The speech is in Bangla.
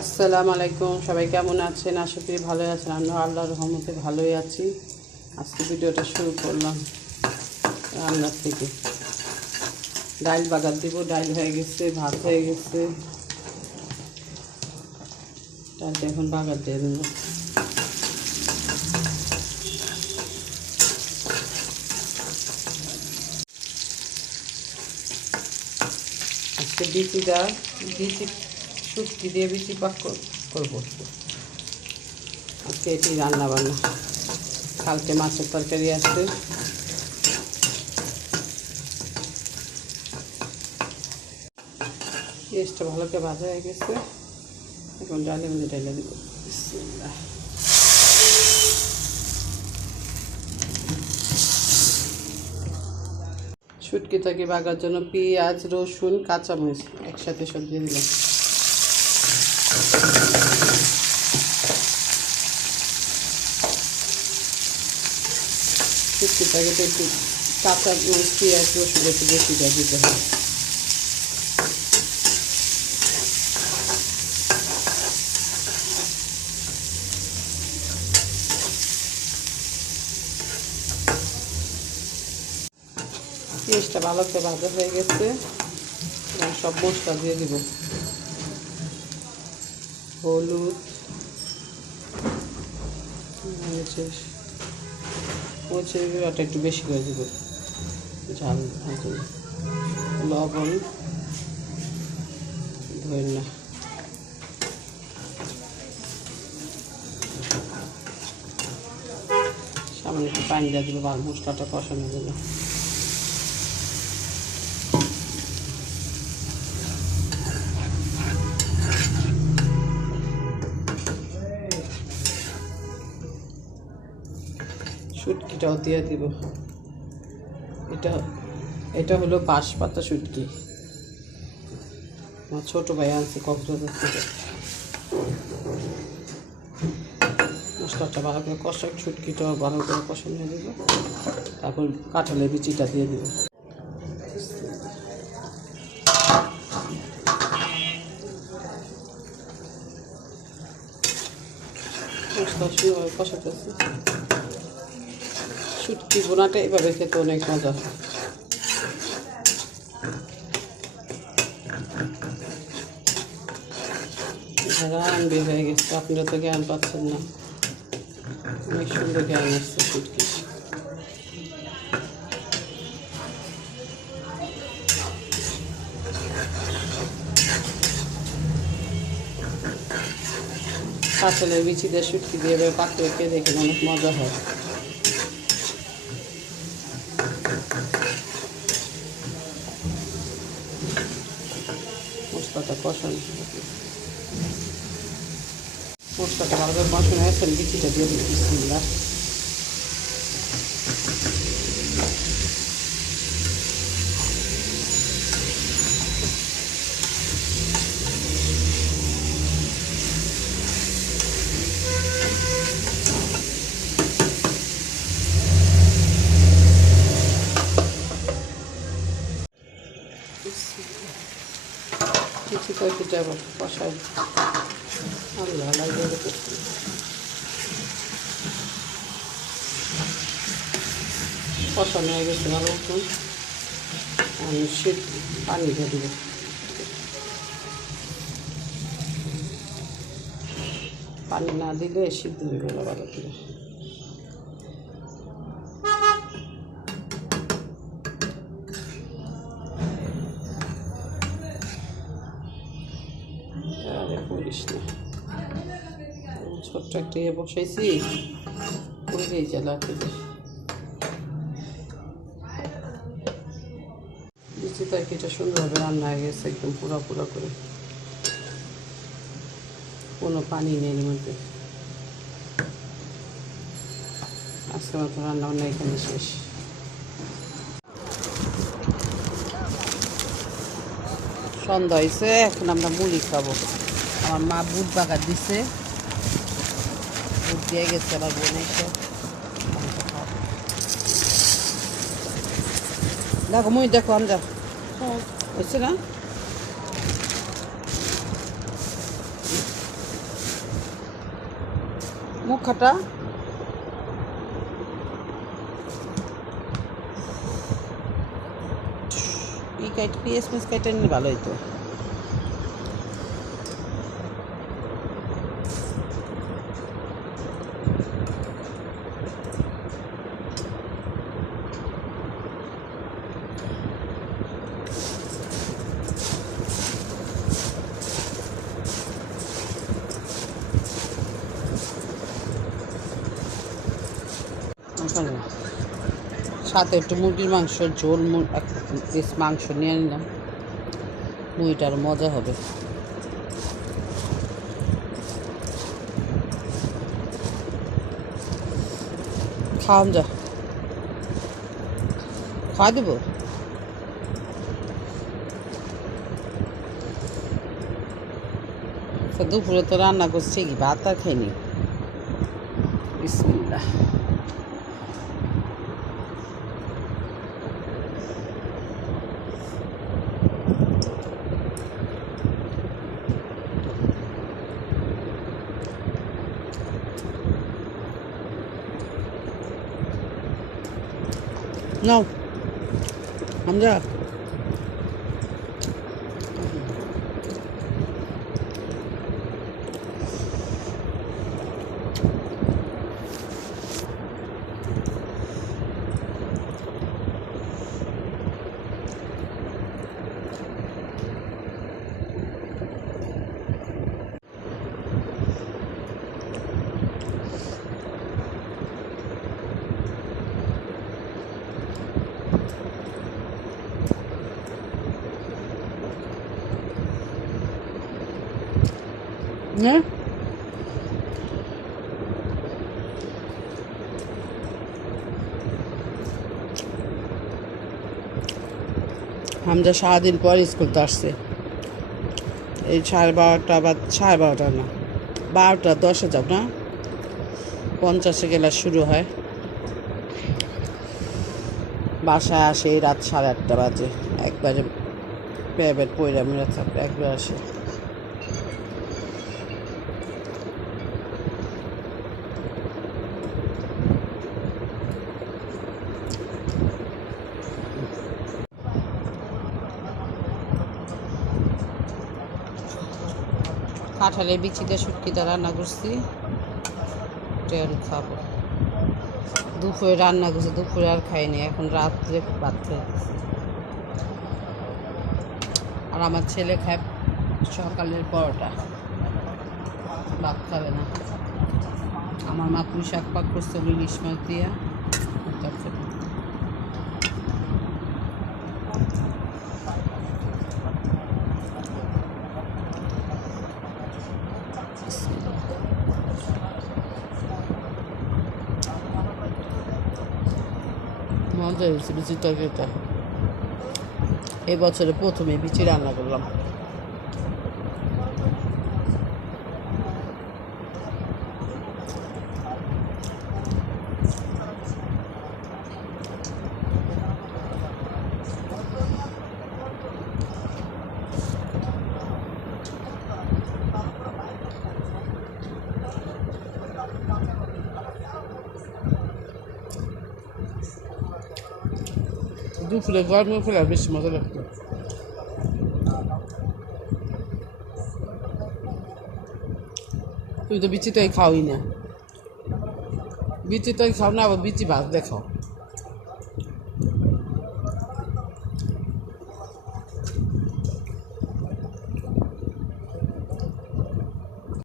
আসসালামু আলাইকুম, সবাই কেমন আছেন? আশা করি ভালোই আছেন। আমরা আল্লাহর রহমতে ভালোই আছি। আজকে ভিডিওটা শুরু করলাম রান্নার থেকে। ডাল বাগার দিব, ডাল হয়ে গেছে, ভাত হয়ে গেছে, ডালটা এখন বাগার দিয়ে দেবো। আজকে বিচি শুটকি দিয়ে বিচি পাক করবো আজকে। এটি রান্না বান্না। কালকে মাছের তরকারি আছে। পেঁয়াজটা ভালো করে ভাজা হয়ে গেছে, এখন ডালের মধ্যে ঢেলে দেবো। শুটকি থেকে বাগার জন্য পেঁয়াজ, রসুন, কাঁচামরিচ একসাথে সব দিয়ে দিলাম। শুটকি থেকে একটু কাঁচামরিচ, পেঁয়াজ, রসুন একটু বেশি দিতে হয়। পেঁয়াজটা ভালো করে ভাজা হয়ে গেছে, এবং সব মশলা দিয়ে দিব। হলুদ, মরিচের গুঁড়াটা একটু বেশি করে দিব, ঝাল ভাজা, লবণ, ধনিয়া, সামান্য একটু পানি দিয়ে দিব মশলাটা কষানোর জন্য। শুটকিটাও দিয়ে দিব। এটা হলো বাঁশ পাতা শুটকি, আমার ছোটো ভাই আনছে কক্সবাজার থেকে। মশলাটা ভালো করে কষা, শুটকিটাও ভালো করে কষানো দিব। তারপর কাঁঠালের বিচিটা দিয়ে দিব। মশলা সুন্দর কষাতেছে। শুটকি বোনাটা এভাবে খেতে অনেক মজা হয়। ঘ্রাণ বের হয়ে গেছে, আপনারা তো জ্ঞান পাচ্ছেন না। অনেক সুন্দর জ্ঞান আসছে শুটকি। কাঁঠালের বিচি দিয়ে শুটকি দিয়ে এবার পাকড়ে খেয়ে দেখেন, অনেক মজা হয়। মশলাটা কষানো, মশলাটা ভালো করে কষানো হয়েছে, বিচিটা দিয়ে দিই। বিসমিল্লাহ। কিছু কয়েকটি যাব কষাই, আল্লাহ লাগিয়ে করছি। কষানো হয়ে গেছে ভালো মতন, আমি পানি দিয়ে দেবো। পানি না দিলে সিদ্ধ হয়ে গেল ভালো করে। করিস না, ছোট্ট একটা ইয়ে বসাইছি, কইলেই জ্বালা খেতে। বিচি তরকারিটা সুন্দরভাবে রান্না হয়ে গেছে, একদম পুরো করে, কোনো পানি নেই এর মধ্যে। আজকের মতো রান্না বান্না এখানে শেষ। সন্ধ্যা হয়েছে, এখন আমরা মুড়ি খাবো। আমার মা বুট বাগার দিছে, বুট দিয়ে গেছে, আবার বোন এসে দেখো মুই দেখো আমরা হয়েছে না। মুখ খাটা এই কাইটা পেঁয়াজ মেজ কাইটা নিলে ভালো হইতো সাথে একটু মুরগির মাংস ঝোল এক পিস মাংস নিয়ে নিলাম মুড়িটার মজা হবে খাওয়ান যা খাওয়া দেবো দুপুরে তো রান্না করছি কি ভাত আর খাইনি বিসমিল্লাহ নাও হামজা Ne? হামজা সারাদিন পর স্কুলতে আসছে এই 12:30 বা 12:30 না 12:10 যাব না 50 গেলা শুরু হয় বাসায় আসে রাত 8:30 বাজে একবারে প্যাবেট পয়রা মেরে থাকবে একবার আসে কাঁঠালের বিচিতে শুটকিটা রান্না করছি ট্রেন খাবো দুপুরে রান্না করছি দুপুরে আর খাইনি এখন রাত্রে ভাত খাইছি আর আমার ছেলে খায় সকালের পরোটা ভাত খাবে না আমার মা পুঁই শাক পাক করছে ইলিশ মাছ দিয়া তরকারি মজা হয়েছে বিচির তরকারিটা এই বছরে প্রথমে বিচি রান্না করলাম দুপুরে গরমে ফেলে আর বেশি মজা লাগতো তুই তো বিচিটাই খাওয়াই না বিচিটাই খাও না আবার বিচি ভাত দেখাও